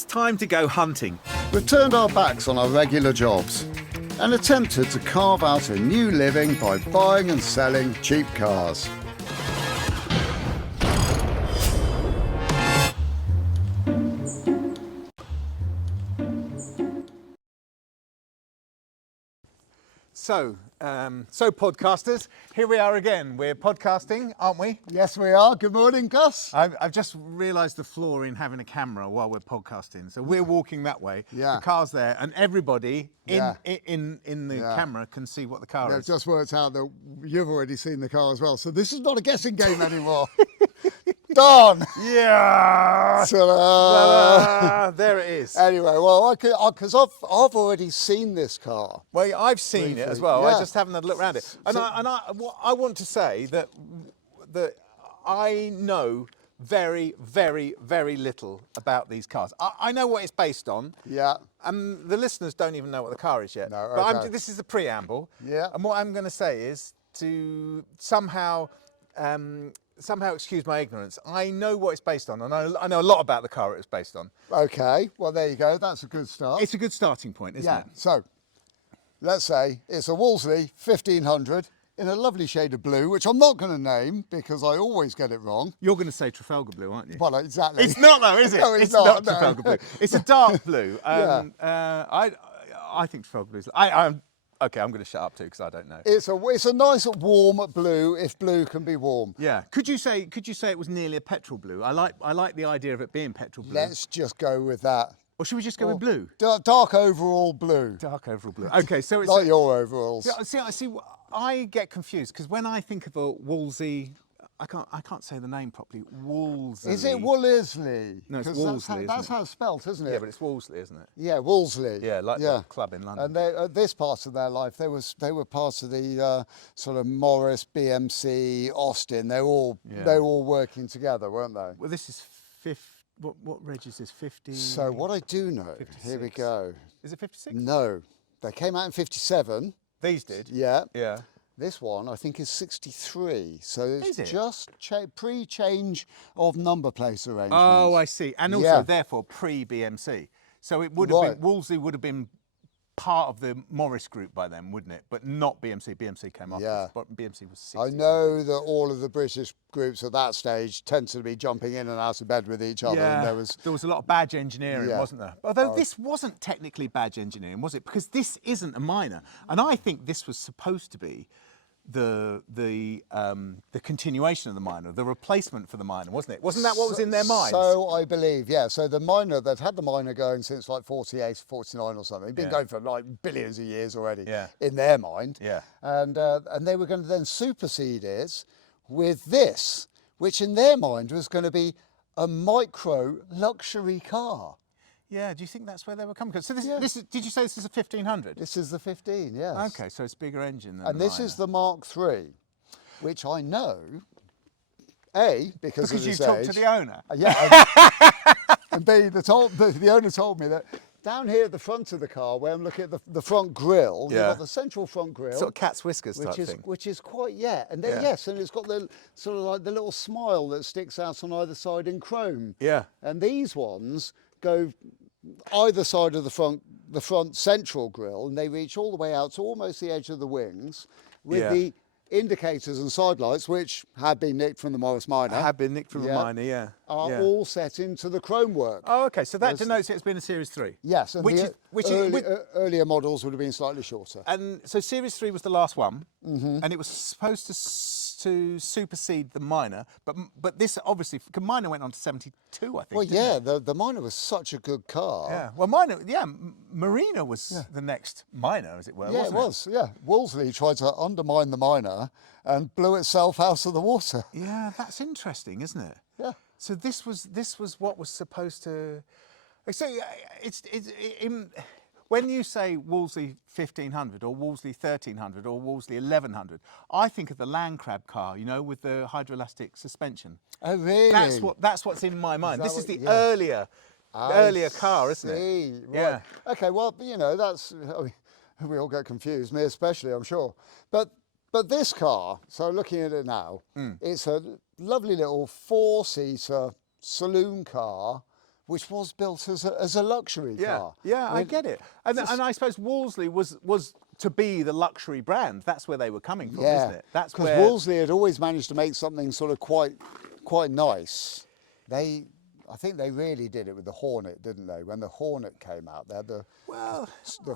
It's time to go hunting. We've turned our backs on our regular jobs and attempted to carve out a new living by buying and selling cheap cars. So podcasters, here we are again. We're podcasting, aren't we? Yes, we are. Good morning, Gus. I've just realised the flaw in having a camera while we're podcasting. So we're walking that way. Yeah. The car's there, and everybody in the Yeah. camera can see what the car It is. just worked out that you've already seen the car as well. So this is not a guessing game anymore. Done. Yeah. Ta-da. There it is. Anyway, well, because I've already seen this car. Well, I've seen it as well. Yeah. I just haven't had a look around it. And I want to say that I know very, very, very little about these cars. I know what it's based on. Yeah. And the listeners don't even know what the car is yet. No, But okay. this is the preamble. Yeah. And what I'm going to say is to somehow excuse my ignorance. I know what it's based on, and I know a lot about the car it's based on. Okay. Well, there you go. That's a good start. It's a good starting point, isn't it? So, let's say it's a Wolseley 1500 in a lovely shade of blue, which I'm not going to name because I always get it wrong. You're going to say Trafalgar blue, aren't you? Well, exactly. It's not though, is it? No, it's not, no. Trafalgar blue. It's a dark blue. Yeah. I think Trafalgar blue. Okay, I'm going to shut up too because I don't know. It's a nice warm blue, if blue can be warm. Yeah. Could you say it was nearly a petrol blue? I like the idea of it being petrol blue. Let's just go with that. Or should we just go with blue? Dark overall blue. Dark overall blue. Okay, so it's Like your overalls. See, I get confused because when I think of a Wolsey, I can't say the name properly. Wolseley. Is it Wolseley? No, it's 'Cause Wolseley. That's how it's spelt, isn't it? Yeah, but it's Wolseley, isn't it? Yeah, Wolseley. Yeah, like the club in London. And they, at this part of their life, they were part of the sort of Morris, BMC, Austin. They were all working together, weren't they? Well, this is what reg is this? 50. So what I do know, 56. here we go. Is it 56? No, they came out in 57. These did. Yeah. Yeah. This one, I think, is 63. So it's Is it? just pre-change of number plate arrangements. Oh, I see. And also, therefore, pre-BMC. So it would have been, Wolseley would have been part of the Morris group by then, wouldn't it? But not BMC. BMC came after. Yeah. But BMC was 60. I know that all of the British groups at that stage tended to be jumping in and out of bed with each other. Yeah, And there was a lot of badge engineering, Yeah. wasn't there? Although this wasn't technically badge engineering, was it? Because this isn't a minor. And I think this was supposed to be the continuation of the minor, the replacement for the minor, wasn't it? Wasn't that what was in their minds? So I believe, yeah. So the minor, they've had the minor going since like 48, 49 or something. Been going for like billions of years already in their mind. Yeah. And they were going to then supersede it with this, which in their mind was going to be a micro luxury car. Yeah, do you think that's where they were coming from? So this is, did you say this is a 1500? This is the 15, yes. Okay, so it's bigger engine than And the this minor. is the Mark III, which I know, because of you its talked age. to the owner. Yeah. And B, the owner told me that down here at the front of the car, where I'm looking at the front grille, you've got the central front grille. Sort of cat's whiskers type thing. Which is quite, and then, yes, and it's got the sort of like the little smile that sticks out on either side in chrome. Yeah. And these ones go either side of the front central grille, and they reach all the way out to almost the edge of the wings with the indicators and side lights, which have been nicked from the Morris Minor. Have been nicked from the minor, Are all set into the chrome work. Oh, okay, so that denotes it's been a Series 3. Yes, and which earlier models would have been slightly shorter. And so Series 3 was the last one, and it was supposed to supersede the minor, but this obviously, minor went on to 72, I think. Well, didn't it? the Minor was such a good car. Yeah, well, Marina was the next minor, as it were, Yeah, wasn't it was, yeah. Wolseley tried to undermine the Minor and blew itself out of the water. Yeah, that's interesting, isn't it? Yeah. So this was what was supposed to. So when you say Wolseley 1500 or Wolseley 1300 or Wolseley 1100, I think of the Land Crab car, with the hydroelastic suspension. Oh, really? That's what's in my mind. This is the earlier car, isn't it? Right. Yeah. Okay, well, that's, we all get confused, me especially, I'm sure. But this car, so looking at it now, it's a lovely little 4-seater saloon car which was built as a luxury car. Yeah, I mean, get it. And I suppose Wolseley was to be the luxury brand. That's where they were coming from, isn't it? That's because where Wolseley had always managed to make something sort of quite nice. I think they really did it with the Hornet, didn't they? When the Hornet came out, they had the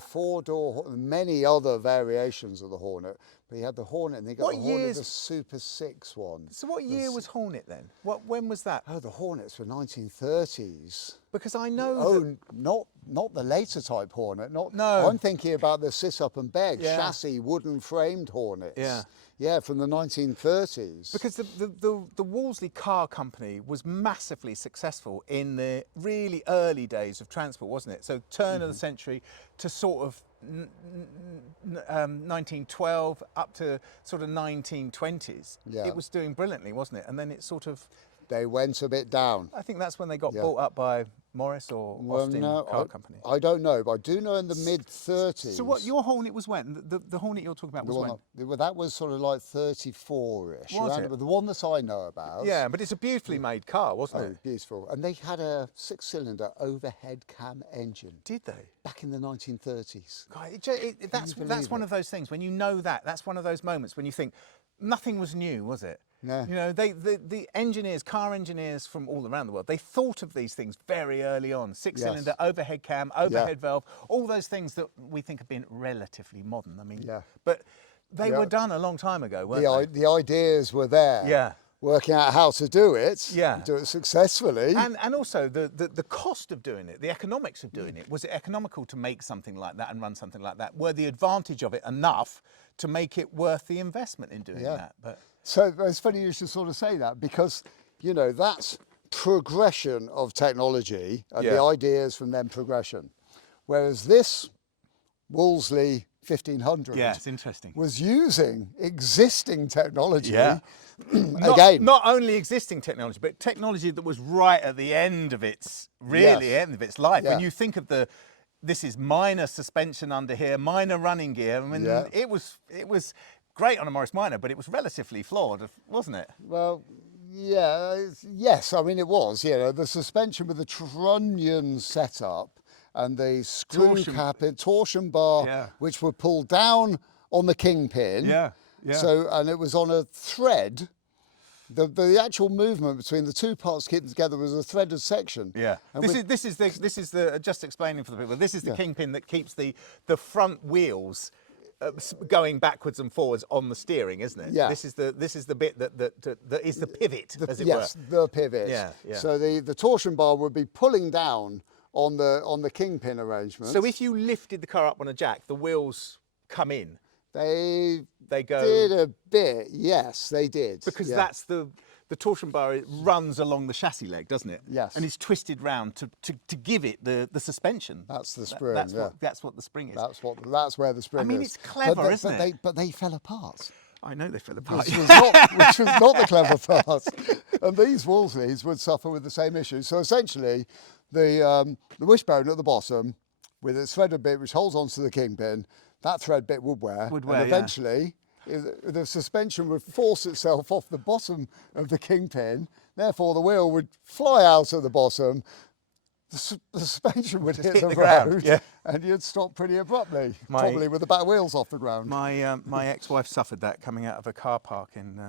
four-door, many other variations of the Hornet. But you had the Hornet, and they got the Hornet, the Super 6 one. So what year was Hornet then? When was that? Oh, the Hornets were 1930s. Because I know. Oh, not the later type Hornet. No. I'm thinking about the sit-up and beg chassis, wooden framed Hornets. Yeah. Yeah, from the 1930s. Because the Wolseley car company was massively successful in the really early days of transport, wasn't it? So turn of the century to sort of 1912 up to sort of 1920s. Yeah. It was doing brilliantly, wasn't it? And then it sort of. They went a bit down. I think that's when they got bought up by Morris or Austin Car Company. I don't know, but I do know in the mid-30s. So what, your Hornet was when? The Hornet you're talking about was when? Well, that was sort of like 34-ish. Was it? The one that I know about. Yeah, but it's a beautifully made car, wasn't it? Beautiful. And they had a 6-cylinder overhead cam engine. Did they? Back in the 1930s. God, that's one of those things, when you know that's one of those moments when you think, nothing was new, was it? No. You know, the engineers, car engineers from all around the world, they thought of these things very early on. 6-cylinder, overhead cam, overhead valve, all those things that we think have been relatively modern. I mean, but they were done a long time ago, weren't they? The ideas were there. Yeah. Working out how to do it, Yeah. do it successfully. And also the cost of doing it, the economics of doing it. Was it economical to make something like that and run something like that? Were the advantage of it enough to make it worth the investment in doing that? But so it's funny you should sort of say that, because, you know, that's progression of technology and the ideas from them progression. Whereas this Wolseley 1500 it's interesting. was using existing technology. Yeah. Again. Not only existing technology, but technology that was right at the end of its, end of its life. Yeah. When you think of this is minor suspension under here, minor running gear. I mean, it was great on a Morris Minor, but it was relatively flawed, wasn't it? Well, yes, I mean it was. You know, the suspension with the trunnion setup and the screw cap and torsion bar, which were pulled down on the kingpin. Yeah. So, and it was on a thread. The actual movement between the two parts keeping together was a threaded section. Yeah. And this is the just explaining for the people. This is the kingpin that keeps the front wheels going backwards and forwards on the steering, isn't it? Yeah. This is the bit that is the pivot, as it were. Yes, the pivot. Yeah. So the torsion bar would be pulling down on the kingpin arrangement. So if you lifted the car up on a jack, the wheels come in. They go. Did a bit, yes, they did. Because that's the torsion bar. It runs along the chassis leg, doesn't it? Yes. And it's twisted round to give it the suspension. That's the spring. That's what the spring is. That's where the spring is. I mean, it's clever, isn't it? But they fell apart. I know they fell apart. Which was not the clever part. And these Wolseleys would suffer with the same issue. So essentially, the wishbone at the bottom, with its threaded bit which holds onto the kingpin, that thread bit would wear. And eventually, the suspension would force itself off the bottom of the kingpin. Therefore, the wheel would fly out at the bottom. The suspension would hit the road, and you'd stop pretty abruptly, probably with the back wheels off the ground. My ex-wife suffered that coming out of a car park in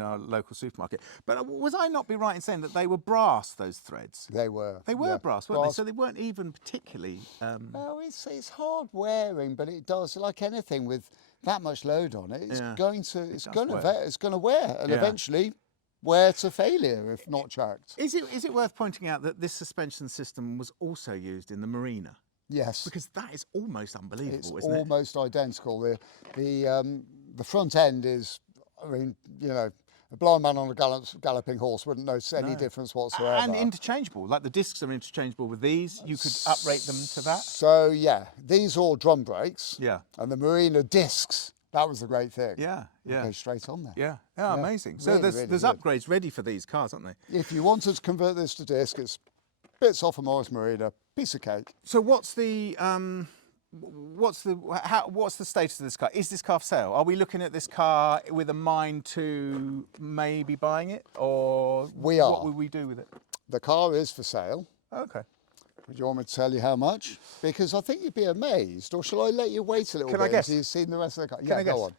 our local supermarket. But was I not be right in saying that they were brass, those threads? They were. They were brass, weren't they? So they weren't even particularly. Well, it's hard wearing, but it does, like anything with that much load on it, it's going to wear, and eventually wear to failure if not checked. Is it worth pointing out that this suspension system was also used in the Marina? Yes. Because that is almost unbelievable, it's isn't it? Almost identical. The front end is, I mean, you know, a blind man on a galloping horse wouldn't notice any difference whatsoever. And interchangeable, like the discs are interchangeable with these. You could uprate them to that. So yeah, these are all drum brakes. Yeah. And the Marina discs, that was the great thing. Yeah. Go straight on there. Yeah, amazing. So really, there's upgrades ready for these cars, aren't they? If you wanted to convert this to disc, it's bits off a Morris Marina, piece of cake. So what's the status of this car? Is this car for sale? Are we looking at this car with a mind to maybe buying it, or we are. What will we do with it? The car is for sale. Okay. Do you want me to tell you how much? Because I think you'd be amazed. Or shall I let you wait a little Can I bit guess? until you've seen the rest of the car? Can Yeah, I guess? go on.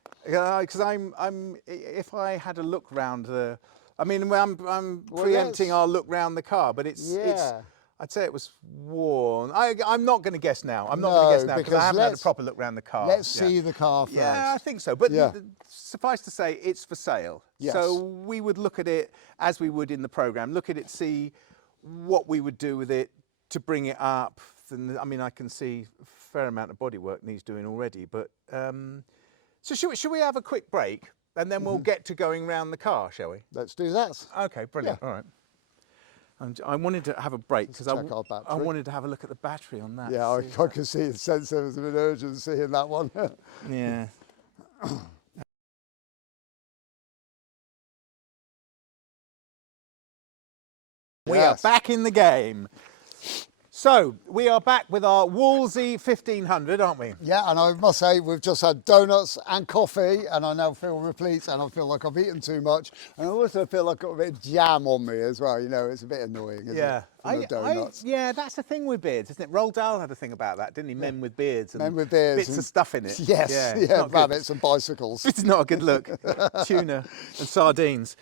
Because if I had a look round the, I mean, I'm Well, preempting let's- our look round the car, but it's, Yeah. I'd say it was worn. I'm not going to guess now. I'm not No, going to guess now because I because haven't had a let's- proper look round the car. Let's see the car first. Yeah, I think so. But Yeah. suffice to say, it's for sale. Yes. So we would look at it as we would in the programme, look at it, see what we would do with it to bring it up. I mean, I can see a fair amount of bodywork needs doing already. But so should we have a quick break and then we'll get to going round the car, shall we? Let's do that. Okay, brilliant. Yeah. All right. I wanted to have a break because I check our battery. wanted to have a look at the battery on that. Yeah, see I can see the sense of an urgency in that one. Yeah. We are Yes. back in the game. So we are back with our Wolsey 1500, aren't we? Yeah, and I must say we've just had donuts and coffee, and I now feel replete, and I feel like I've eaten too much, and I also feel like I've got a bit of jam on me as well. You know, it's a bit annoying, isn't it? From the donuts. Yeah, that's the thing with beards, isn't it? Roald Dahl had a thing about that, didn't he? Men with beards and Men with beards bits and- of stuff in it. Yes, it's yeah, not good. rabbits and bicycles. It's not a good look. Tuna and sardines.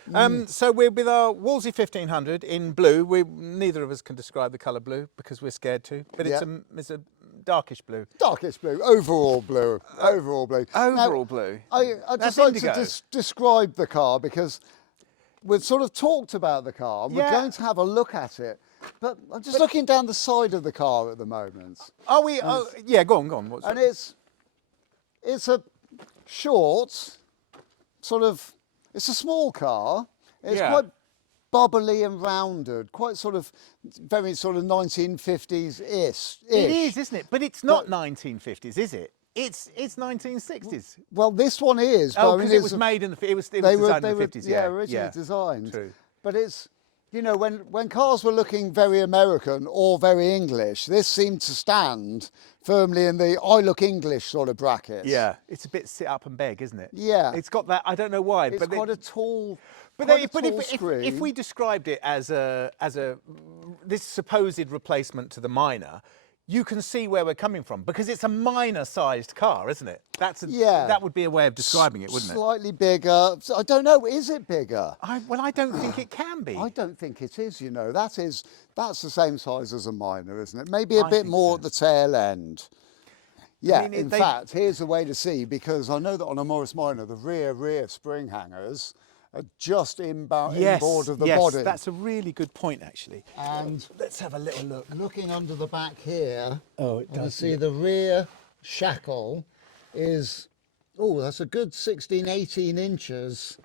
So we're with our Wolsey 1500 in blue. Neither of us can describe the colour blue because we're scared to, but it's a darkish blue. Darkish blue, overall blue, overall blue. Overall blue. I That's just like indigo. to describe the car because we've sort of talked about the car and we're Yeah. going to have a look at it. But I'm just looking down the side of the car at the moment. Are we? Yeah, go on. What's And it's a short, sort of, it's a small car. It's Yeah. quite bubbly and rounded, quite sort of, very sort of 1950s-ish. It is, isn't it? But it's not 1950s, is it? It's 1960s. Well, this one is. Oh, but I mean, because it it's was a- made in the. It was they designed were, in the 50s. yeah, originally designed. True. But it's, you know, when cars were looking very American or very English, this seemed to stand firmly in the I look English sort of bracket. Yeah, it's a bit sit up and beg, isn't it? Yeah. It's got that. I don't know why, It's but quite a tall, But, quite a but tall if screen. we described it as this supposed replacement to the Minor, you can see where we're coming from because it's a Minor-sized car, isn't it? Yeah. That would be a way of describing it, wouldn't it? Slightly bigger. So I don't know. Is it bigger? I don't think it can be. I don't think it is. You know, that's the same size as a Minor, isn't it? Maybe a I bit think more so. at the tail end. Yeah, mean, in fact, here's the way to see, because I know that on a Morris Minor, the rear spring hangers are just inboard of the body. That's a really good point, actually. And Let's have a little look. looking under the back here, Oh, it you can does see the rear shackle is, that's a good 16, 18 inches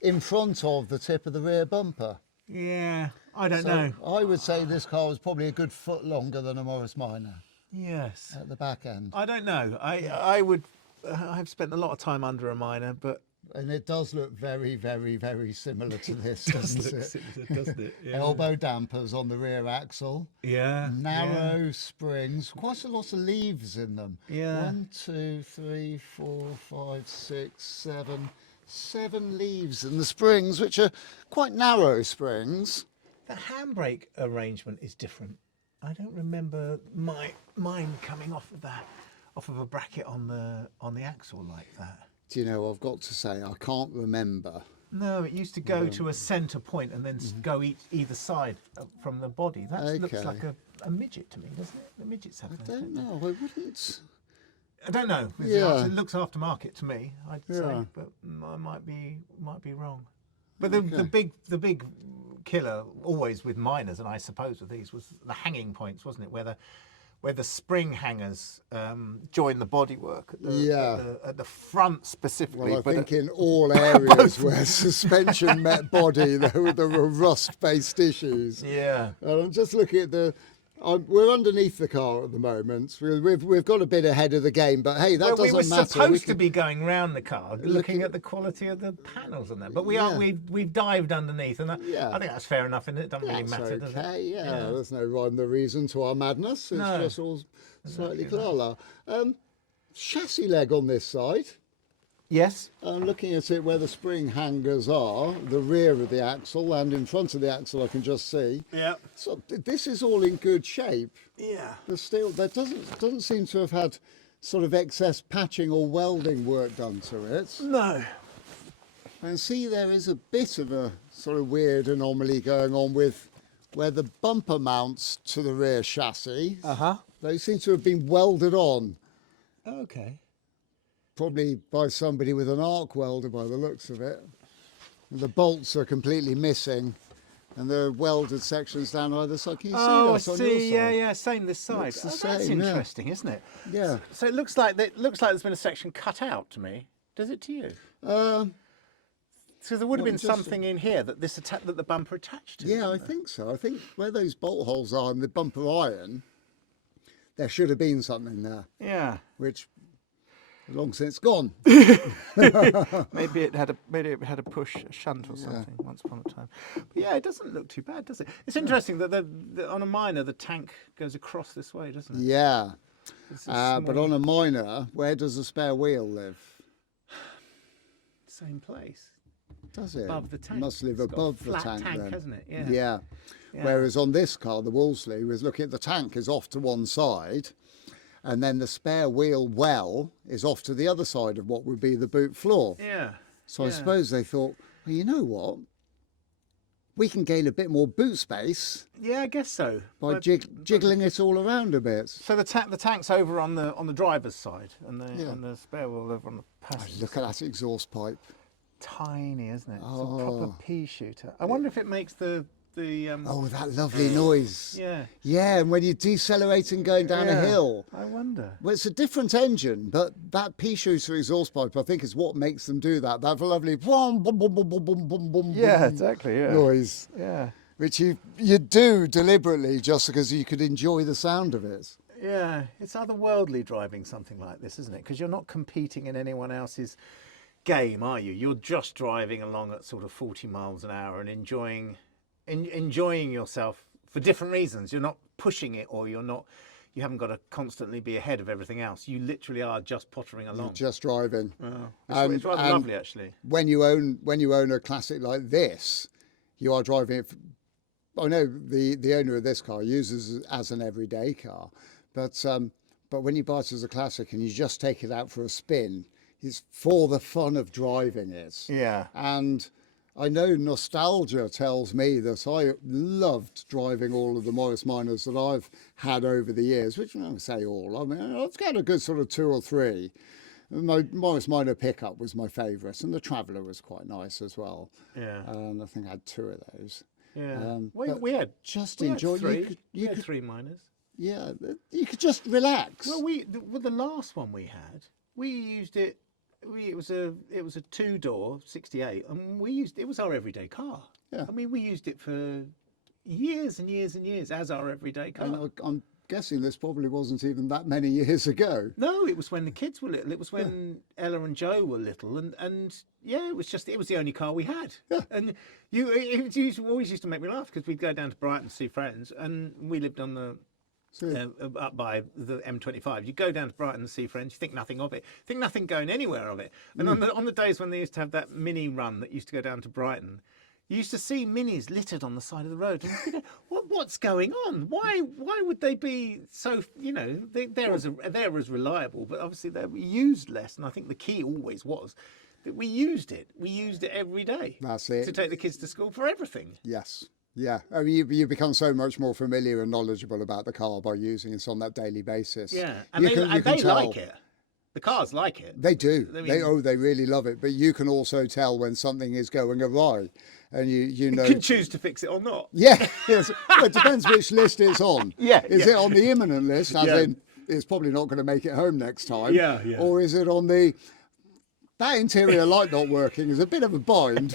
in front of the tip of the rear bumper. Yeah, I don't So know. I would say this car was probably a good foot longer than a Morris Minor Yes. at the back end. I don't know. I would. I've spent a lot of time under a Minor, but And it does look very, very, very similar to this, doesn't it? similar, doesn't it? Yeah. Elbow dampers on the rear axle, Yeah. narrow springs, quite a lot of leaves in them. Yeah. 1, 2, 3, 4, 5, 6, 7, 7 leaves in the springs, which are quite narrow springs. The handbrake arrangement is different. I don't remember mine coming off of a bracket on the axle like that. Do you know, I've got to say, I can't remember. No, it used to go to a centre point and then go either side from the body. That looks Okay. like a midget to me, doesn't it? The midgets have I those, don't don't they? know, I wouldn't. I don't know. Yeah. It looks aftermarket to me, I'd say, Yeah. but I might be wrong. But the big killer always with Minors, and I suppose with these, was the hanging points, wasn't it? Where the spring hangers join the bodywork at the front specifically. Well, I but think in all areas where suspension met body, there were rust-based issues. yeah. And I'm just looking at we're underneath the car at the moment. We've got a bit ahead of the game, but hey, that Well, we doesn't were matter. supposed to be going round the car, looking at the quality of the panels and that. But we've dived underneath, and I think that's fair enough, and it doesn't really matter, does it? Okay, yeah, there's no rhyme or reason to our madness. It's just all slightly colour. Chassis leg on this side. Yes. I'm looking at it where the spring hangers are, the rear of the axle, and in front of the axle I can just see. Yeah. So this is all in good shape. Yeah. The steel, there doesn't seem to have had sort of excess patching or welding work done to it. No. And see, there is a bit of a sort of weird anomaly going on with where the bumper mounts to the rear chassis. They seem to have been welded on, Okay. probably by somebody with an arc welder by the looks of it. And the bolts are completely missing, and the welded sections down either side. Can you see Oh, I that on your see. Yeah, side? yeah. Same this side. Looks the That's same, yeah. interesting, isn't it? Yeah. So it looks like there's been a section cut out to me. Does it to you? So there would have well, been just- something in here that that the bumper attached to. Yeah, I think so. I think where those bolt holes are in the bumper iron, there should have been something there, Yeah. which long since gone. Maybe it had a push a shunt or something once upon a time. But yeah, it doesn't look too bad, does it? It's interesting that on a minor the tank goes across this way, doesn't it? Yeah. It's a But small- on a minor, where does the spare wheel live? same place. Does it? Above the tank. Must live It's got a above the flat tank then. hasn't it? Yeah. Yeah. Yeah. Whereas on this car, the Wolseley, was looking at the tank is off to one side, and then the spare wheel well is off to the other side of what would be the boot floor. Yeah. So I yeah. suppose they thought, well, you know what? We can gain a bit more boot space Yeah, I guess so. by But- jiggling it all around a bit. So the tank's over on the driver's side, and the Yeah. and the spare wheel over on the passenger. Look at that exhaust pipe. Tiny, isn't it? It's a Oh. proper pea shooter. I wonder if it makes the Oh, that lovely noise. yeah. Yeah, and when you're decelerating going down a Yeah. hill. I wonder. Well, it's a different engine, but that pea shooter exhaust pipe, I think, is what makes them do that. That lovely boom, boom, boom, boom, boom, boom, boom, boom, Yeah, boom exactly. Yeah. noise, Yeah. which you do deliberately just because you could enjoy the sound of it. Yeah. It's otherworldly driving something like this, isn't it? Because you're not competing in anyone else's game, are you? You're just driving along at sort of 40 miles an hour and enjoying yourself for different reasons. You're not pushing it, or you haven't got to constantly be ahead of everything else. You literally are just pottering along. Just driving. It's rather and lovely, actually. When you own a classic like this, you are driving it. I know the owner of this car uses it as an everyday car, but when you buy it as a classic and you just take it out for a spin, it's for the fun of driving it. Yeah. And I know nostalgia tells me that I loved driving all of the Morris Minors that I've had over the years, which I don't say all. I mean, I've got a good sort of 2 or 3. My Morris Minor pickup was my favourite, and the Traveller was quite nice as well. Yeah. And I think I had 2 of those. Yeah. but we had just we had enjoy. three. You We had could, 3 minors. yeah, you could just relax. Well, with the last one we had, we used it. It was a 2-door 68, and it was our everyday car. Yeah. I mean, we used it for years and years and years as our everyday car. And I'm guessing this probably wasn't even that many years ago. No, it was when the kids were little. It was when Ella and Joe were little, and yeah, it was the only car we had. Yeah. And it always used to make me laugh because we'd go down to Brighton to see friends, and we lived on the up by the M25. You go down to Brighton to see friends, you think nothing of it, think nothing going anywhere of it. And on the days when they used to have that mini run that used to go down to Brighton, you used to see minis littered on the side of the road. And you think, what's going on? Why would they be so? They're as reliable, but obviously they were used less. And I think the key always was that we used it. We used it every day. That's it. To take the kids to school for everything. Yes. Yeah. I mean, you become so much more familiar and knowledgeable about the car by using it on that daily basis. Yeah, and You they can tell. like it. The cars like it. They do. I mean- They really love it. But you can also tell when something is going awry, and you know. You can choose to fix it or not. Yeah. Yes. Well, it depends which list it's on. Yeah, Is yeah. it on the imminent list, as Yeah. in it's probably not going to make it home next time? Yeah, yeah. Or is it on the that interior light not working is a bit of a bind,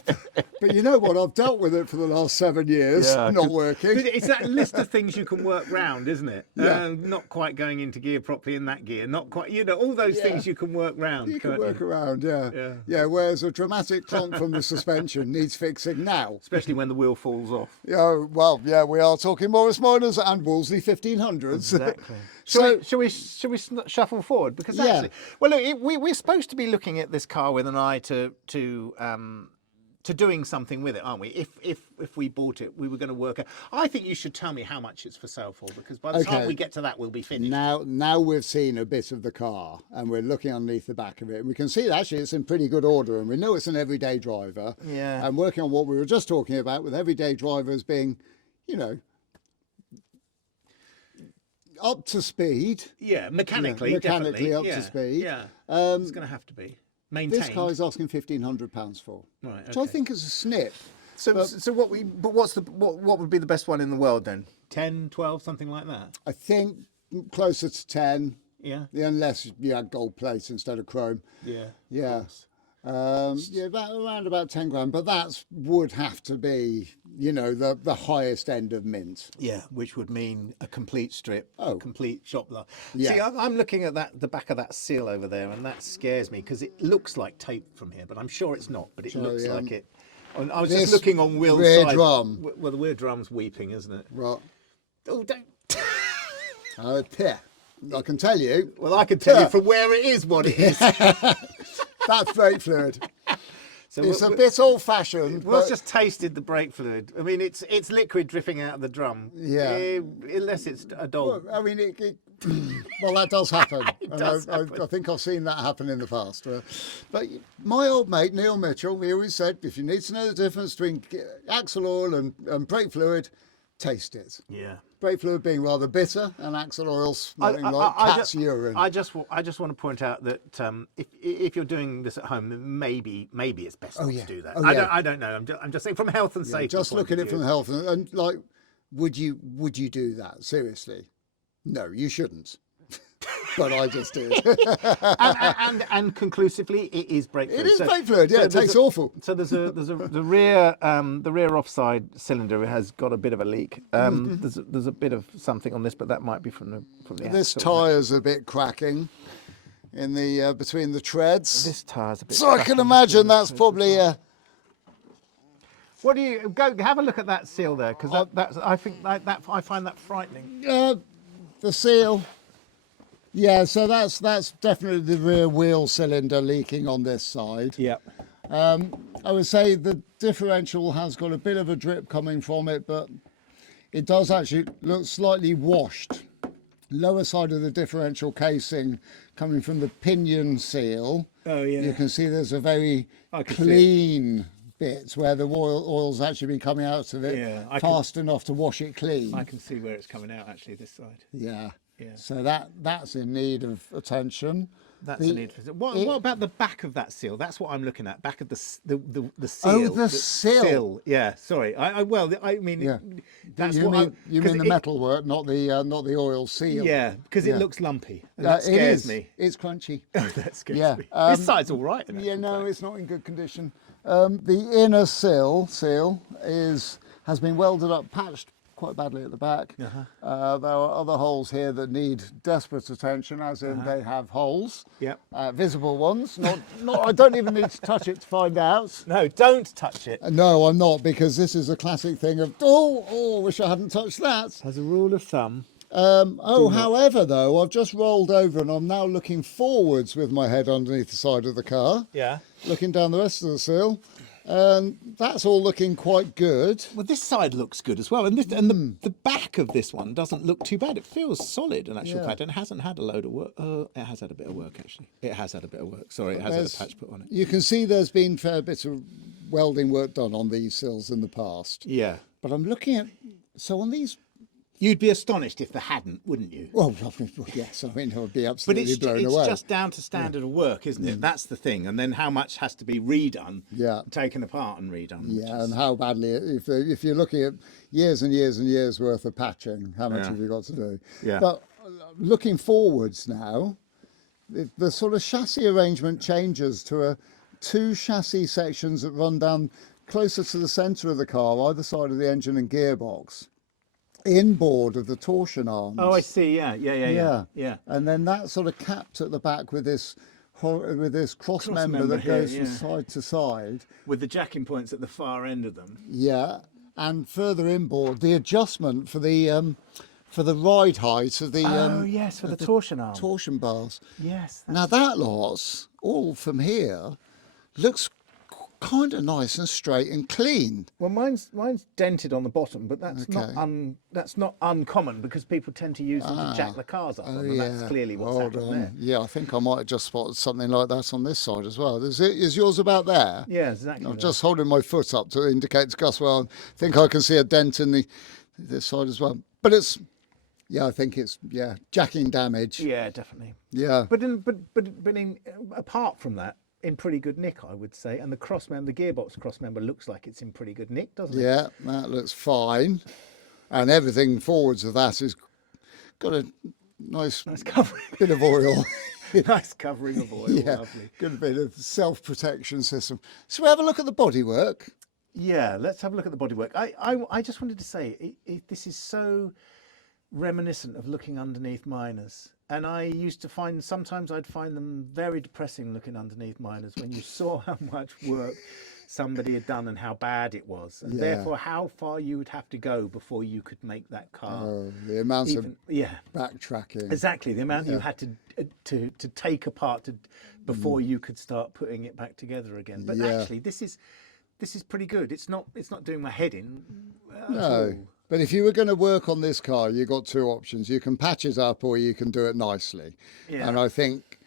but you know what? I've dealt with it for the last 7 years, Yeah, not 'cause- working. It's that list of things you can work round, isn't it? Yeah. Not quite going into gear properly in that gear. Not quite, all those Yeah. things you can work round. You can can't work you? around, yeah. Yeah. Yeah, whereas a dramatic clonk from the suspension needs fixing now. Especially when the wheel falls off. Yeah, well, yeah, we are talking Morris Minors and Wolseley 1500s. Exactly. Shall we shuffle forward? Because Yeah. actually, well, look, we're supposed to be looking at this car with an eye to doing something with it, aren't we? If we bought it, we were going to work out. I think you should tell me how much it's for sale for, because by the time we get to that, we'll be finished. Now we've seen a bit of the car and we're looking underneath the back of it, and we can see that actually it's in pretty good order, and we know it's an everyday driver. Yeah. And working on what we were just talking about with everyday drivers being, you know, up to speed. Yeah, mechanically up yeah, to speed. Yeah, it's going to have to be maintained. This car is asking £1,500 for, right, which I think is a snip. So what would be the best one in the world then? 10, 12, something like that? I think closer to 10. Yeah. Unless you had gold plates instead of chrome. Yeah. Yeah. Around about 10 grand, but that would have to be, you know, the highest end of mint. Yeah, which would mean a complete strip, Oh. a complete shop lot. Yeah. See, I'm looking at the back of that seal over there, and that scares me because it looks like tape from here, but I'm sure it's not. But it looks like it. And I was just looking on Will's rear side. drum. Well, the rear drum's weeping, isn't it? Right. Oh, don't. Yeah. I can tell you. Well, I can tell you from where it is what it is. That's brake fluid. So It's a bit old-fashioned. Will's just tasted the brake fluid. I mean, it's liquid dripping out of the drum. Yeah. Unless it's a dog. Well, I mean, well, that does happen. does I think I've seen that happen in the past. But my old mate, Neil Mitchell, he always said, if you need to know the difference between axle oil and brake fluid, taste it. Yeah. Brake fluid being rather bitter and axle oil smelling like cat's urine. I just want to point out that if you're doing this at home, maybe it's best not to do that. I don't know. I'm just saying from health and safety. Just look at it from health and like, would you do that seriously? No, you shouldn't. But I just did. and conclusively, it is brake fluid. It is brake fluid. Yeah, it tastes awful. So the rear offside cylinder has got a bit of a leak. There's a bit of something on this, but that might be from the This axle. tyre's a bit cracking in the between the treads. This tire's a bit. So I can imagine that's probably What do you go have a look at that seal there? Because I find that frightening. the seal. Yeah, so that's definitely the rear wheel cylinder leaking on this side. Yeah. I would say the differential has got a bit of a drip coming from it, but it does actually look slightly washed. Lower side of the differential casing coming from the pinion seal. Oh yeah. You can see there's a very clean bit where the oil's actually been coming out of it fast enough to wash it clean. I can see where it's coming out actually, this side. Yeah. Yeah. So that's in need of attention. That's a need for. What about the back of that seal? That's what I'm looking at. Back of the seal. Oh, the seal. Yeah. Sorry. I mean. Yeah. That's you mean the metalwork, not the oil seal. Yeah, because it looks lumpy. And that scares me. It's crunchy. That scares me. This side's all right. Yeah, no, it's not in good condition. The inner seal has been welded up, patched quite badly at the back. There are other holes here that need desperate attention, as in they have holes. Yep. Visible ones. Not. I don't even need to touch it to find out. No, don't touch it. No, I'm not, because this is a classic thing of wish I hadn't touched that. As a rule of thumb. However, though, I've just rolled over and I'm now looking forwards with my head underneath the side of the car. Yeah. Looking down the rest of the seal. And that's all looking quite good. Well, this side looks good as well, and the back of this one doesn't look too bad. It feels solid in actual fact, and it hasn't had a load of work. It has had a bit of work actually. It has had a bit of work. Sorry, it has had a patch put on it. You can see there's been a fair bit of welding work done on these sills in the past. Yeah. But I'm looking at on these. You'd be astonished if there hadn't, wouldn't you? Well, yes, I mean, I would be But absolutely blown away. it's just down to standard of work, isn't it? That's the thing. And then how much has to be redone, taken apart and redone. Yeah, and how badly, if you're looking at years and years and years worth of patching, how much have you got to do? Yeah. But looking forwards now, the sort of chassis arrangement changes to two chassis sections that run down closer to the centre of the car, either side of the engine and gearbox. Inboard of the torsion arms. Oh, I see. Yeah. And then that sort of capped at the back with this cross member that goes from side to side. With the jacking points at the far end of them. Yeah, and further inboard, the adjustment for the for the ride height of the Oh yes, for the torsion arm. torsion bars. Yes. Now that lot, all from here, looks kind of nice and straight and clean. Well, mine's dented on the bottom, but that's Okay. that's not uncommon because people tend to use them to jack the cars up, and that's clearly what's happened there. Yeah, I think I might have just spotted something like that on this side as well. Is yours about there? Yeah, exactly. I'm just holding my foot up to indicate to Gus. Well, I think I can see a dent in this side as well. But it's, I think it's jacking damage. Yeah, definitely. Yeah. But apart from that, in pretty good nick, I would say. And the gearbox cross member looks like it's in pretty good nick, doesn't it? Yeah, that looks fine. And everything forwards of that has got a nice covering. bit of oil. Nice covering of oil. Yeah, Lovely. good bit of self-protection system. So we have a look at the bodywork. Yeah, let's have a look at the bodywork. I just wanted to say, this is so reminiscent of looking underneath miners. And I used to sometimes I'd find them very depressing looking underneath miners when you saw how much work somebody had done and how bad it was. And therefore how far you would have to go before you could make that car. Oh, the amount of backtracking. Exactly, the amount you had to take apart before you could start putting it back together again. But actually this is pretty good. It's not doing my head in at all. But if you were going to work on this car, you've got two options. You can patch it up or you can do it nicely. Yeah. And I think,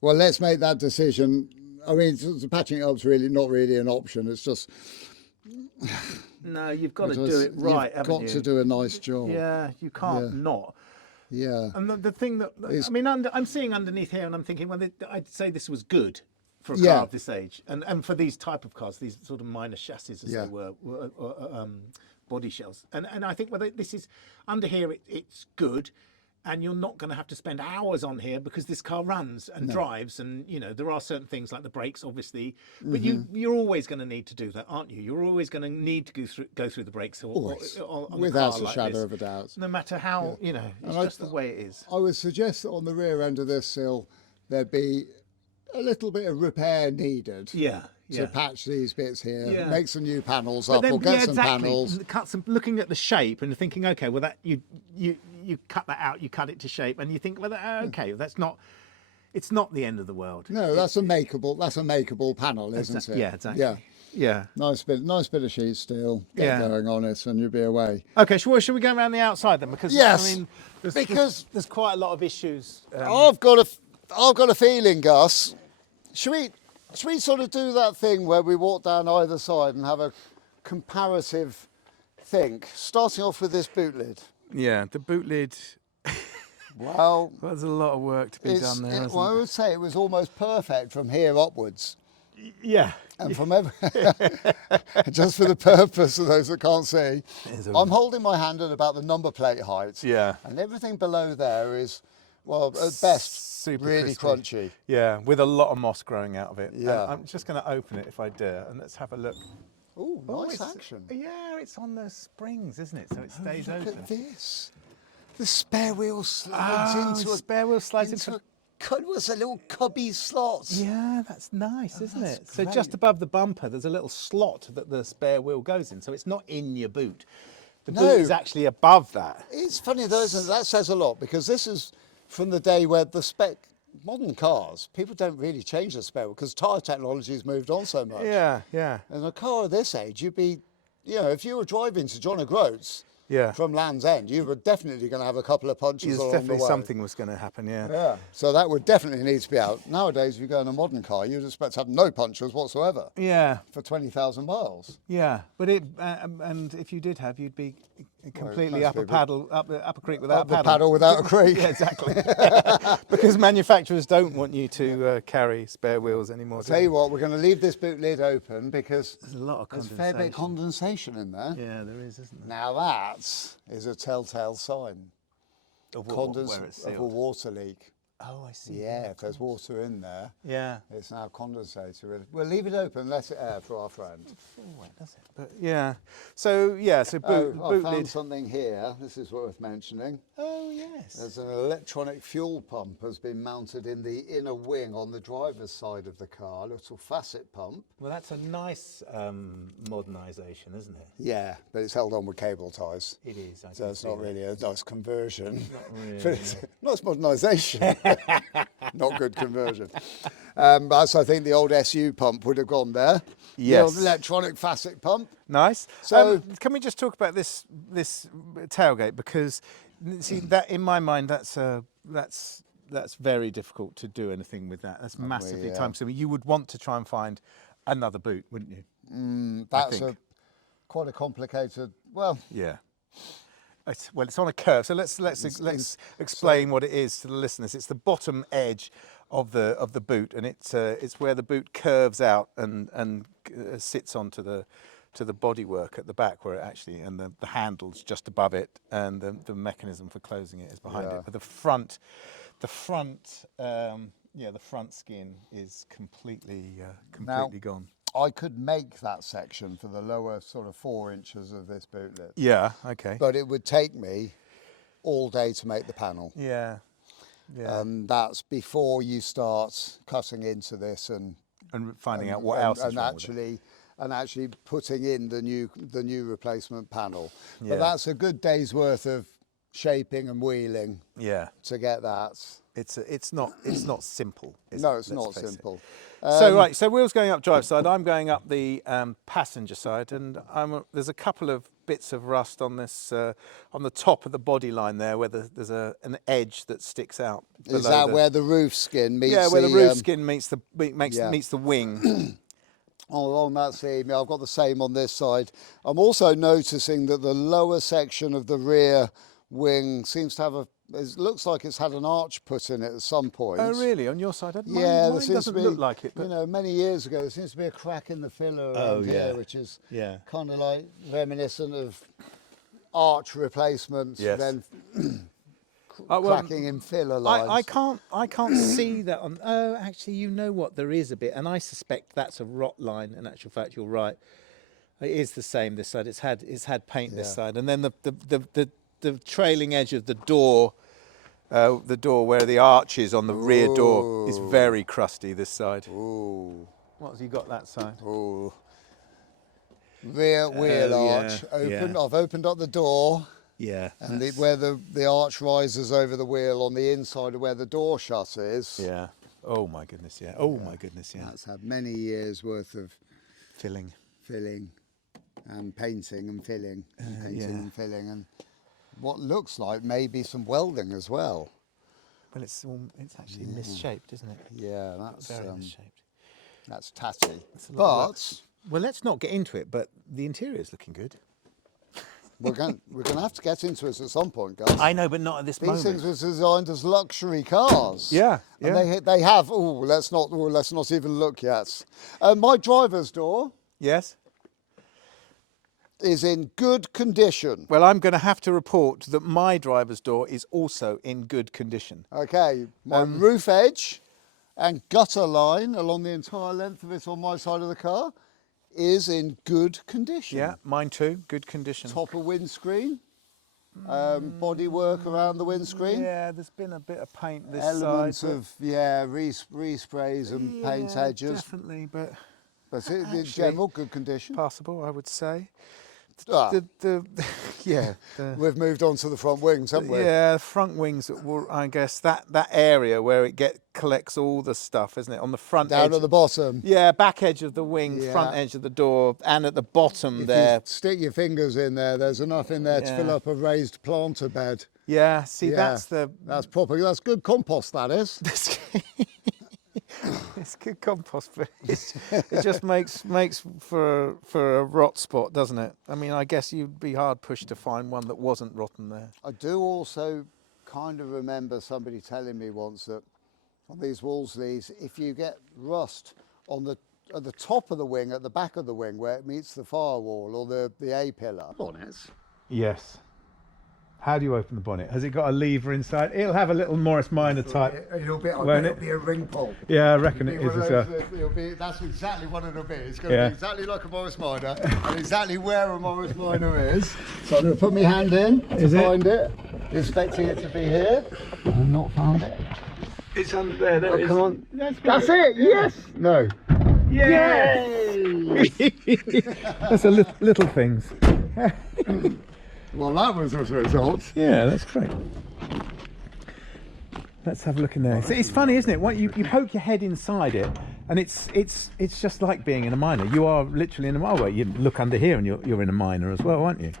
well, let's make that decision. I mean, patching it up's really not really an option. It's just... No, you've got to do it right, haven't you? You've got to do a nice job. Yeah, you can't not. Yeah. And the thing that, I mean, I'm seeing underneath here and I'm thinking, well, I'd say this was good for a car of this age. And for these type of cars, these sort of minor chassis as they were body shells, and I think whether this is under here, it's good, and you're not going to have to spend hours on here because this car runs and drives, and there are certain things like the brakes, obviously, but you're always going to need to do that, aren't you? You're always going to need to go through the brakes, or on without a a car shadow like of a doubt. No matter how it's just the way it is. I would suggest that on the rear end of this sill there'd be a little bit of repair needed. To patch these bits here, make some new panels up, or get some panels. Looking at the shape and thinking, okay, well that you cut that out, you cut it to shape, and you think, well, okay, it's not the end of the world. No, that's a makeable panel, isn't it? Yeah, exactly. Yeah. Nice bit of sheet steel. Get going on it, and you'll be away. Okay, should we go around the outside then? Because yes, I mean, there's quite a lot of issues. I've got a feeling, Gus. Should we sort of do that thing where we walk down either side and have a comparative think, starting off with this boot lid? Yeah, the boot lid. Well, there's a lot of work to be done there. I would say it was almost perfect from here upwards. Yeah. And from just for the purpose of those that can't see, I'm holding my hand at about the number plate height. Yeah. And everything below there is, well, at best, super really crispy. crunchy. Yeah, with a lot of moss growing out of it. Yeah. I'm just going to open it if I dare, and let's have a look. Ooh, nice action. Yeah, it's on the springs, isn't it? So it stays open. Look at this. The spare wheel slides into a cut was a little cubby slot. Yeah, that's nice, isn't it? Great. So just above the bumper, there's a little slot that the spare wheel goes in. So it's not in your boot. The boot is actually above that. It's funny though, isn't it? That says a lot, because this is from the day where modern cars, people don't really change the spare wheel because tyre technology has moved on so much. Yeah, yeah. And a car of this age, you'd be, if you were driving to John O'Groats, yeah, from Land's End, you were definitely going to have a couple of punches along the way. Definitely something was going to happen, yeah. So that would definitely need to be out. Nowadays, if you go in a modern car, you'd expect to have no punctures whatsoever. Yeah. For 20,000 miles. Yeah, but and if you did have, you'd be completely up a creek without a paddle. Up a paddle without a creek. Yeah, exactly. Because manufacturers don't want you to carry spare wheels anymore. I'll tell you what, we're going to leave this boot lid open because there's a lot of condensation. There's a fair bit of condensation in there. Yeah, there is, isn't there? Now that is a telltale sign of a water leak. Oh, I see. Yeah, of if there's course. water in there, Yeah. it's now condensated. We'll leave it open, let it air for our friend. Oh, wait, does it? But yeah. So yeah. So boot I boot found lid. something here. This is worth mentioning. Oh yes. There's an electronic fuel pump has been mounted in the inner wing on the driver's side of the car, a little facet pump. Well, that's a nice modernisation, isn't it? Yeah, but it's held on with cable ties. It is. I So can it's see not that. really a nice conversion. Not really. But it's nice modernisation. Not good conversion. But I think the old SU pump would have gone there. Yes. The old electronic facet pump. Nice. So- can we just talk about this tailgate, because see that in my mind that's very difficult to do anything with that. That's massively yeah. time consuming. You would want to try and find another boot, wouldn't you? That's think. quite a complicated, well, Yeah. It's on a curve, so let's explain what it is to the listeners. It's the bottom edge of the boot, and it's where the boot curves out and sits onto the bodywork at the back, where it actually, and the handle's just above it, and the mechanism for closing it is behind Yeah. it. But the front skin is completely gone. I could make that section for the lower sort of 4 inches of this boot lid, Yeah. Okay. but it would take me all day to make the panel. Yeah. Yeah. And that's before you start cutting into this and finding out what else is and wrong with it. actually putting in the new replacement panel. Yeah. But that's a good day's worth of shaping and wheeling Yeah. to get that. It's not simple. Is No, it? it's Let's not face it. simple. So Will's going up drive side. I'm going up the passenger side, and there's a couple of bits of rust on this on the top of the body line there, where there's an edge that sticks out. Is that where the roof skin meets? Yeah, where the roof skin meets the wing. On that seam, yeah, I've got the same on this side. I'm also noticing that the lower section of the rear wing seems to have it looks like it's had an arch put in it at some point. Oh, really? On your side? Yeah, mine doesn't look like it. But You know, many years ago, there seems to be a crack in the filler around here, which is kind of like reminiscent of arch replacements, Yes. then well, cracking in filler lines. I can't see that on. Oh, actually, you know what? There is a bit, and I suspect that's a rot line. In actual fact, you're right. It is the same this side. It's had paint this side, and then the trailing edge of the door where the arch is on the rear door is very crusty this side. Ooh. What have you got that side? Ooh. Rear wheel arch open. yeah. I've opened up the door. Yeah. And where the arch rises over the wheel on the inside of where the door shut is. Yeah. Oh my goodness. Yeah. Oh my goodness. Yeah. That's had many years worth of Filling. And painting and filling and painting yeah. and filling and what looks like maybe some welding as well. Well, it's actually misshaped, isn't it? Yeah, that's Very misshaped. that's tatty. It's a lot of work. But Well, let's not get into it. But the interior is looking good. we're going to have to get into it at some point, guys. I know, but not at this These moment. things were designed as luxury cars. Yeah, And yeah. they have. Let's not even look yet. My driver's door Yes. is in good condition. Well, I'm going to have to report that my driver's door is also in good condition. Okay, my roof edge and gutter line along the entire length of it on my side of the car is in good condition. Yeah, mine too. Good condition. Top of windscreen, bodywork around the windscreen. Yeah, there's been a bit of paint this Elements side. of resprays and paint edges, Definitely, but but in actually, general good condition. passable, I would say. Ah, Yeah. we've moved on to the front wings, haven't we? Yeah, front wings. I guess that area where it collects all the stuff, isn't it? On the front Down edge. at the bottom. Yeah, back edge of the wing, Yeah. front edge of the door, and at the bottom If there. you stick your fingers in there, there's enough in there to fill Yeah. up a raised planter bed. Yeah, see, Yeah. that's That's good compost, that is. it's good compost, but it just makes for a rot spot, doesn't it? I mean, I guess you'd be hard pushed to find one that wasn't rotten there. I do also kind of remember somebody telling me once that on these Wolsleys, if you get rust at the top of the wing, at the back of the wing, where it meets the firewall or the A pillar, Yes. How do you open the bonnet? Has it got a lever inside? It'll have a little Morris Minor type. It'll be, won't it'll be a ring pull. Yeah, I reckon it is as well. That's exactly what it'll be. It's going to be exactly like a Morris Minor and exactly where a Morris Minor is. So I'm going to put my hand in to find it, expecting it to be here. I've not found it. It's under there. There it is. Come on. That's it. Yes. No. Yay! That's a little things. Well, that was a result. Yeah, that's great. Let's have a look in there. It's funny, isn't it? You poke your head inside it, and it's just like being in a miner. You are literally in a miner. Well, you look under here, and you're in a miner as well, aren't you?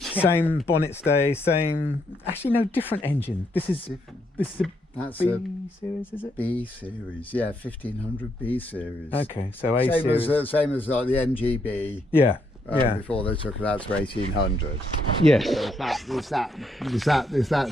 Yeah. Same bonnet stay, same. Actually, no, different engine. This is a That's B a series, is it? B series, yeah, 1500 B series. Okay, so A series. Same as like the MGB. Yeah. Before they took it out to 1800. Yes. So is that.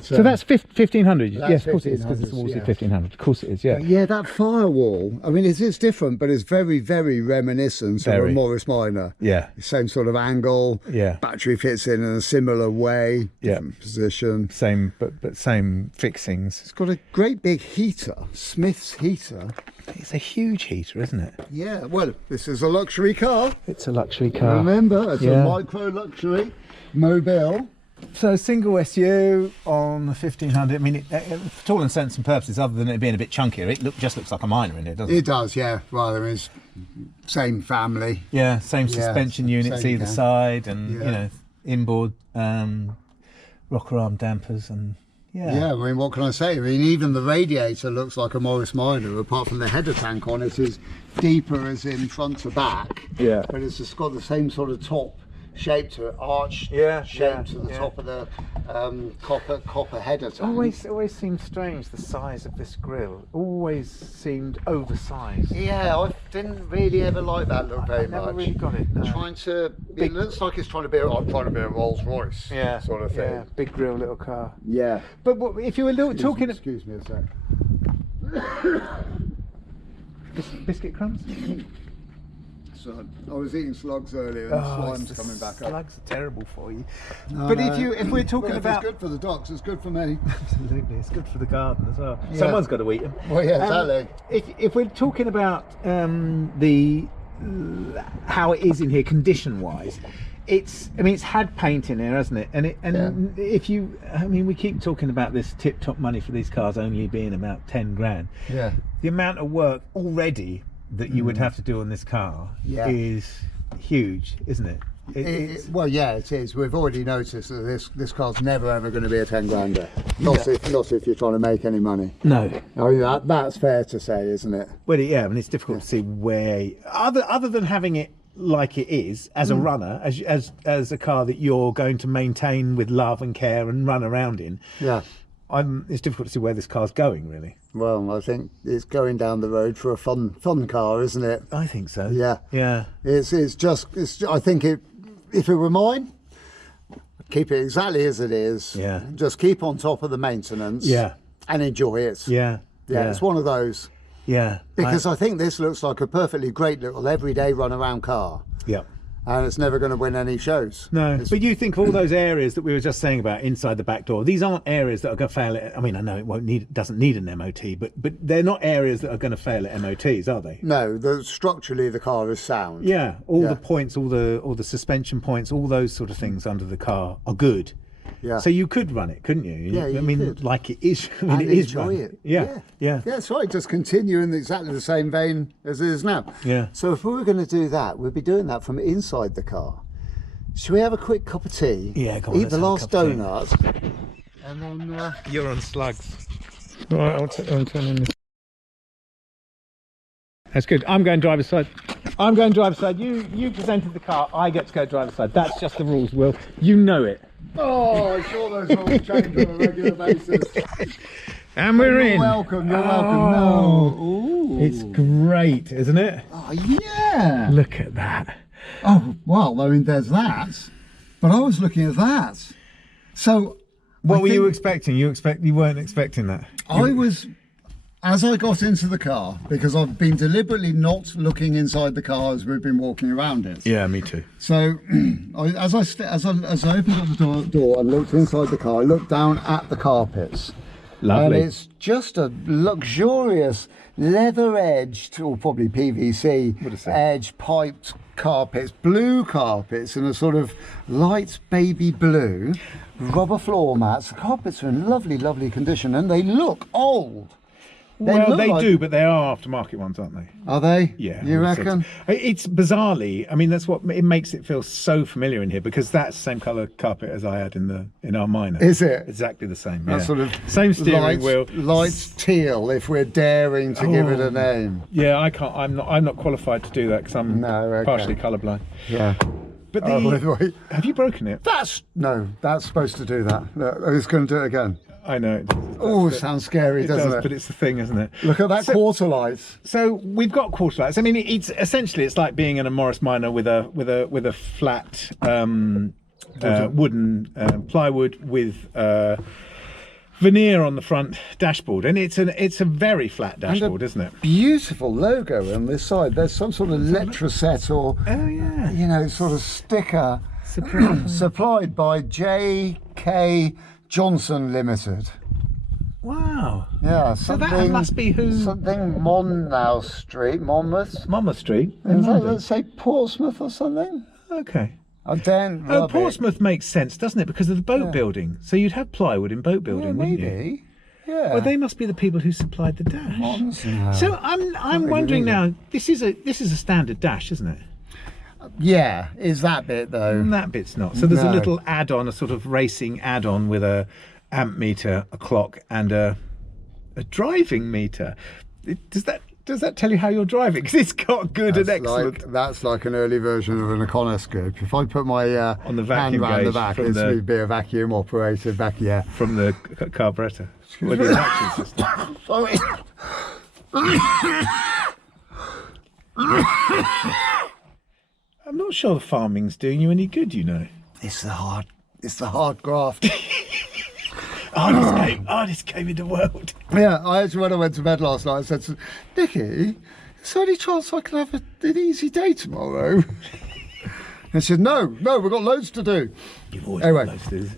So that's 1500. That's Yes, of course it is, because it's also 1500. Of course it is. Yeah. Yeah, that firewall. I mean, it's different, but it's very, very reminiscent of a Morris Minor. Yeah. Same sort of angle. Yeah. Battery fits in a similar way. Different position. Same, but same fixings. It's got a great big heater, Smith's heater. It's a huge heater, isn't it? Yeah. Well, this is a luxury car. It's a luxury car. Remember, it's a micro luxury mobile. So single SU on the 1500. I mean, for all intents and purposes, other than it being a bit chunkier, it just looks like a Minor in it, doesn't it? It does, yeah. Well, there is same family. Yeah, same suspension units either side, and you know, inboard rocker arm dampers, and yeah, I mean, what can I say? I mean, even the radiator looks like a Morris Minor, apart from the header tank on it is deeper as in front to back. Yeah. But it's just got the same sort of top shape to it, arched shape to the top of the copper header tank. Always seemed strange, the size of this grille. Always seemed oversized. Yeah, I didn't really ever like that look very much. Never really got it. No. It looks like it's trying to be a Rolls Royce sort of thing. Yeah, big grille little car. Yeah. But if you were talking... Excuse me a sec. Biscuit crumbs? So, I was eating slugs earlier and slime's coming back up. Slugs are terrible for you. No, but if we're talking about... It's good for the dogs, it's good for me. Absolutely, it's good for the garden as well. Yeah. Someone's got to eat them. Well, yeah, exactly. If we're talking about how it is in here condition-wise, it's had paint in here, hasn't it? And we keep talking about this tip-top money for these cars only being about 10 grand. Yeah. The amount of work already that you would have to do on this car is huge, isn't it? Well, yeah, it is. We've already noticed that this car's never ever going to be a 10 grander. Not if you're trying to make any money. No. I mean, that's fair to say, isn't it? Well, yeah, I mean, it's difficult to see where, other than having it like it is as a runner, as a car that you're going to maintain with love and care and run around in. Yeah. It's difficult to see where this car's going, really. Well, I think it's going down the road for a fun car, isn't it? I think so. Yeah. Yeah. I think if it were mine, I'd keep it exactly as it is. Yeah. Just keep on top of the maintenance. Yeah. And enjoy it. Yeah. Yeah. It's one of those. Yeah. Because I think this looks like a perfectly great little everyday run around car. Yeah. And it's never going to win any shows. No, but you think of all those areas that we were just saying about inside the back door. These aren't areas that are going to fail. I mean, I know it doesn't need an MOT, but they're not areas that are going to fail at MOTs, are they? No, structurally the car is sound. Yeah, all the points, all the suspension points, all those sort of things under the car are good. Yeah. So you could run it, couldn't you? Yeah, I mean, could. Like it is. I mean, and it is enjoy run. it. Yeah. Yeah, that's right. Just continue in exactly the same vein as it is now. Yeah. So if we were going to do that, we'd be doing that from inside the car. Should we have a quick cup of tea? Yeah, go on. Eat the last donut. And then... You're on slugs. Right, I'll turn in this. That's good. I'm going driver's side. You presented the car. I get to go driver's side. That's just the rules, Will. You know it. Oh, I'm sure those rules change on a regular basis. And we're in. You're welcome. No. Ooh. It's great, isn't it? Oh, yeah. Look at that. Oh, well, I mean, there's that. But I was looking at that. So... What were you expecting? You weren't expecting that? as I got into the car, because I've been deliberately not looking inside the car as we've been walking around it. Yeah, me too. So as I opened up the door and looked inside the car, I looked down at the carpets. Lovely. And it's just a luxurious leather-edged, or probably PVC edged piped carpets, blue carpets in a sort of light baby blue, rubber floor mats. The carpets are in lovely, lovely condition, and they look old. They do, but they are aftermarket ones, aren't they? Are they? Yeah. You reckon? It's bizarrely, I mean, that's what it makes it feel so familiar in here, because that's the same colour carpet as I had in our Minor. Is it? Exactly the same. That yeah. sort of same steering wheel. Light teal, if we're daring to give it a name. Yeah, I can't. I'm not qualified to do that because I'm partially colourblind. Yeah. But wait. Have you broken it? That's supposed to do that. No, it's going to do it again. I know. Oh, it sounds scary, doesn't it? But it's the thing, isn't it? Look at that quarter lights. So we've got quarter lights. I mean, it's essentially like being in a Morris Minor with a flat wooden plywood with veneer on the front dashboard, and it's a very flat dashboard, isn't it? Beautiful logo on this side. There's some sort of Letraset or sort of sticker supplied by J.K. Johnson Limited. Wow. Yeah, so that must be who? Something Monmouth Street. Monmouth Street. Let's say Portsmouth or something. Okay. Portsmouth makes sense, doesn't it? Because of the boat building. So you'd have plywood in boat building, wouldn't you? Maybe. Yeah. Well, they must be the people who supplied the dash. So I'm wondering now. This is a standard dash, isn't it? Yeah, is that bit though? That bit's not. So there's a little add-on, a sort of racing add-on with a amp meter, a clock, and a driving meter. Does that tell you how you're driving? Because it's got good and excellent. That's like an early version of an Econoscope. If I put my on the vacuum hand round gauge the back, it would be a vacuum operated vacuum from the carburetor. With the action system. Sorry. I'm not sure the farming's doing you any good, you know. It's the hard graft. Hardest game in the world. Yeah, when I went to bed last night, I said to Nicky, is there any chance I can have an easy day tomorrow? And she said, no, we've got loads to do. You've always got loads to do.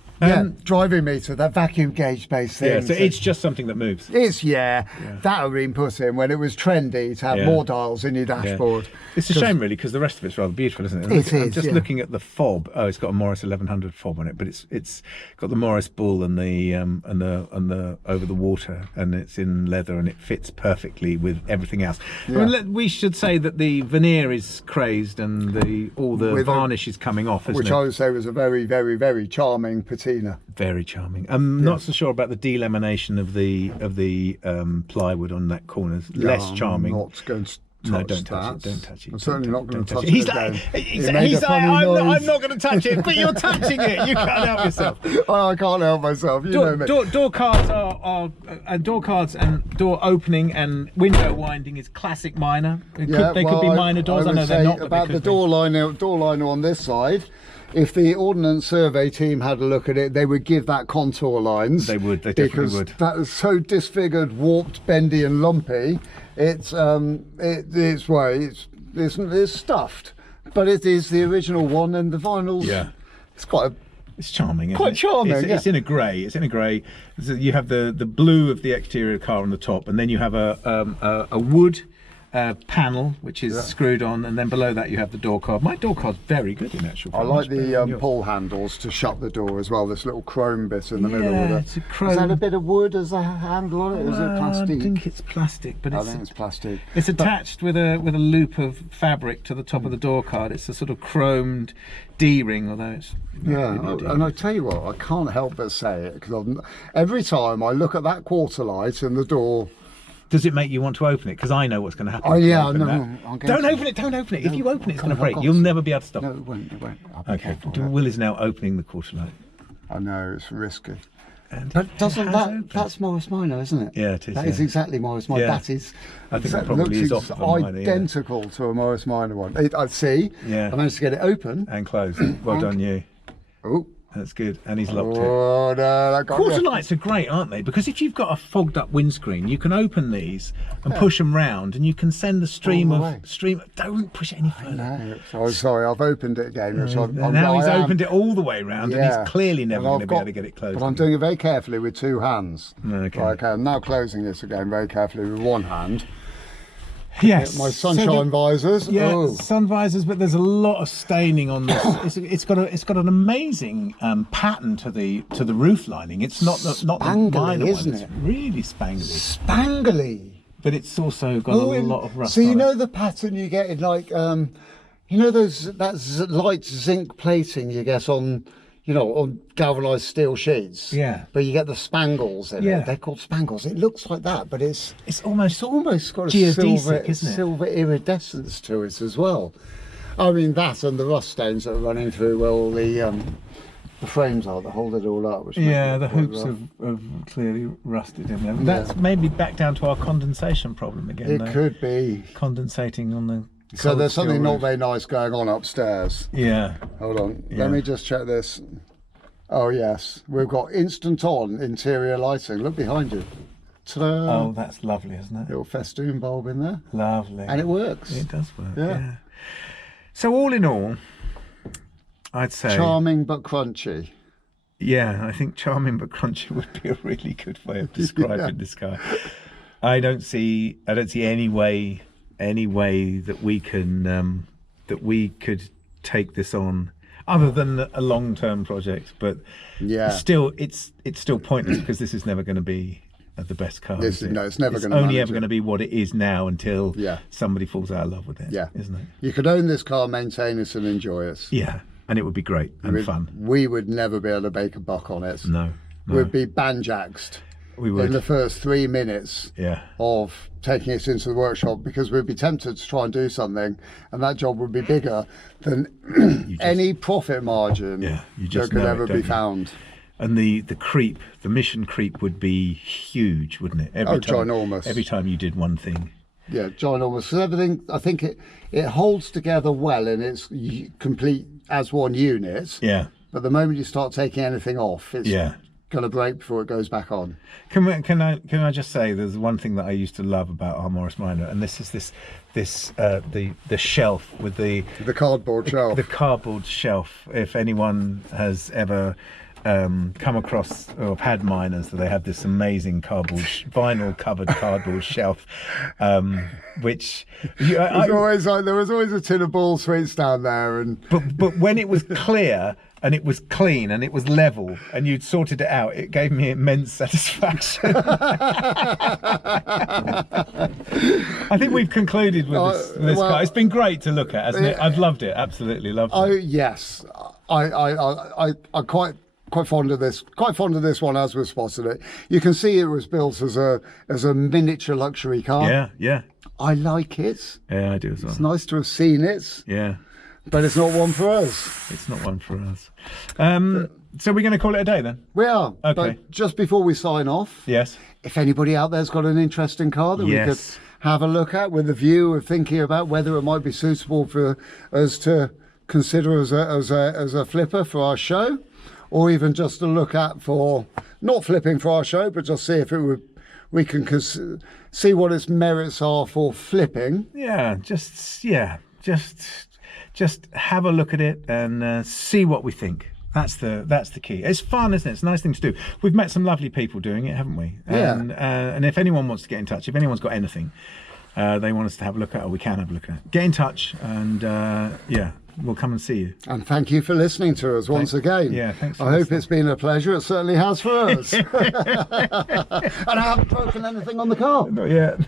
Driving meter, that vacuum gauge based thing. Yeah, so it's just something that moves. That had been put in when it was trendy to have more dials in your dashboard. Yeah. It's a shame, really, because the rest of it's rather beautiful, isn't it? It is. I'm just looking at the fob. Oh, it's got a Morris 1100 fob on it, but it's got the Morris bull and the over the water, and it's in leather, and it fits perfectly with everything else. Yeah. I mean, we should say that the veneer is crazed and all the varnish is coming off, which I would say was a very, very, very charming patina. Very charming. I'm not so sure about the delamination of the plywood on that corner. Less charming. I'm not going to don't touch it. Don't touch it. I'm certainly not going to touch it. He's like, I'm not going to touch it, but you're touching it. You can't help yourself. I can't help myself. You know me. Door cards are door cards and door opening and window winding is classic Minor. They could be Minor doors. I know they're not. About the door liner on this side. If the Ordnance Survey team had a look at it, they would give that contour lines. They would. They definitely would. Because that is so disfigured, warped, bendy, and lumpy. It's stuffed, but it is the original one, and the vinyls. Yeah, it's charming. Quite charming. It's in a grey. It's in a grey. So you have the blue of the exterior of the car on the top, and then you have a wood panel which is screwed on, and then below that you have the door card. My door card's very good in actual fact. I like the pull handles to shut the door as well. This little chrome bit in the middle with it. It's a chrome. Is that a bit of wood as a handle on it? Or is it plastic? I think it's plastic, but I think it's plastic. It's attached with a loop of fabric to the top of the door card. It's a sort of chromed D-ring, although it's and I tell you what, I can't help but say it because every time I look at that quarter light in the door. Does it make you want to open it? Because I know what's going to happen. Oh yeah, no. Don't open it. Don't open it. If you open it, it's going to break. You'll never be able to stop. No, it won't. Okay. Will is now opening the quarter light. I know it's risky. But that's Morris Minor, isn't it? Yeah, it is. That is exactly Morris Minor. That is. I think that probably is off of a Minor. Identical to a Morris Minor one. I see. Yeah. I managed to get it open and closed. Well done, you. Oh, That's good. And he's locked it. Oh, no, that got Quarter you. lights are great, aren't they? Because if you've got a fogged up windscreen, you can open these and push them round, and you can send the stream All the of way. stream. Don't push it any further. No, so sorry, I've opened it again. Which Now he's I am- opened it all the way round, and Yeah. he's clearly never And going to I've be able got- to get it closed. But I'm doing it very carefully with 2 hands. Okay. Okay, I'm now closing this again very carefully with 1 hand. Yes. My sunshine visors. Yeah, Oh. sun visors, but there's a lot of staining on this. it's got an amazing pattern to the roof lining. It's not the Spangly, minor isn't one. it? It's really spangly, Spangly. but it's also got a lot of rust. So you on know it. the pattern you get in like, you know that's light zinc plating you get on, you know, on galvanized steel sheets. Yeah. But you get the spangles in Yeah. it. They're called spangles. It looks like that, but it's almost got a geodesic, isn't it? silver iridescence to it as well. I mean that and the rust stains that are running through where all the frames are that hold it all up. Which make Yeah, it the quite hoops rough. have clearly rusted in there. That's maybe back down to our condensation problem again. It though. could be. Condensating on the. So cold there's something steel not roof. very nice going on upstairs. Yeah. Hold on, Yeah. let me just check this. Oh yes, we've got instant on interior lighting. Look behind you. Ta-da! Oh, that's lovely, isn't it? Little festoon bulb in there, Lovely. and it works. It does work. Yeah. Yeah. So all in all, I'd say. Charming but crunchy. Yeah, I think charming but crunchy would be a really good way of describing this guy. I don't see any way that we can that we could take this on other than a long-term project. But Yeah. still, it's still pointless because this is never going to be the best car. This is it? no, it's never It's gonna only manage ever it. going to be what it is now until Yeah. somebody falls out of love with it. Yeah. Isn't it? You could own this car, maintain it, and enjoy it. Yeah, and it would be great and fun. We would never be able to make a buck on it. No, We'd be banjaxed we in would. the first 3 minutes Yeah. of taking it into the workshop because we'd be tempted to try and do something, and that job would be bigger than any profit margin Yeah, you that just could know it, ever don't be you? found. And the creep, the mission creep would be huge, wouldn't it? Ginormous. Every time you did one thing. Yeah, ginormous. So everything, I think it holds together well and it's complete as one unit. Yeah. But the moment you start taking anything off, it's Yeah. going to break before it goes back on. Can I just say there's one thing that I used to love about our Morris Minor, and this is the shelf with the cardboard shelf. the cardboard shelf. If anyone has ever come across or have had miners, that they have this amazing vinyl covered cardboard shelf, which There was always a tin of ball sweets down there, and but when it was clear and it was clean and it was level and you'd sorted it out, it gave me immense satisfaction. I think we've concluded with this well, car. It's been great to look at, hasn't it? I've loved it, absolutely loved it. yes, I quite fond of this. Quite fond of this one as we spotted it. You can see it was built as a miniature luxury car. Yeah, yeah, I like it. yeah, I do as well. It's nice to have seen it, Yeah, but it's not one for us. it's not one for us. So we're going to call it a day then? We are. Okay. But just before we sign off, Yes. if anybody out there's got an interesting car that we could Yes. have a look at with a view of thinking about whether it might be suitable for us to consider as a flipper for our show, or even just to look at for not flipping for our show, but just see if we can see what its merits are for flipping. Yeah, just have a look at it and see what we think. That's the key. It's fun, isn't it? It's a nice thing to do. We've met some lovely people doing it, haven't we? Yeah. And if anyone wants to get in touch, if anyone's got anything they want us to have a look at, or we can have a look at it, get in touch and yeah, we'll come and see you. And thank you for listening to us once again. Yeah, thanks for I hope listening. it's been a pleasure. It certainly has for us. And I haven't broken anything on the car. Not yet.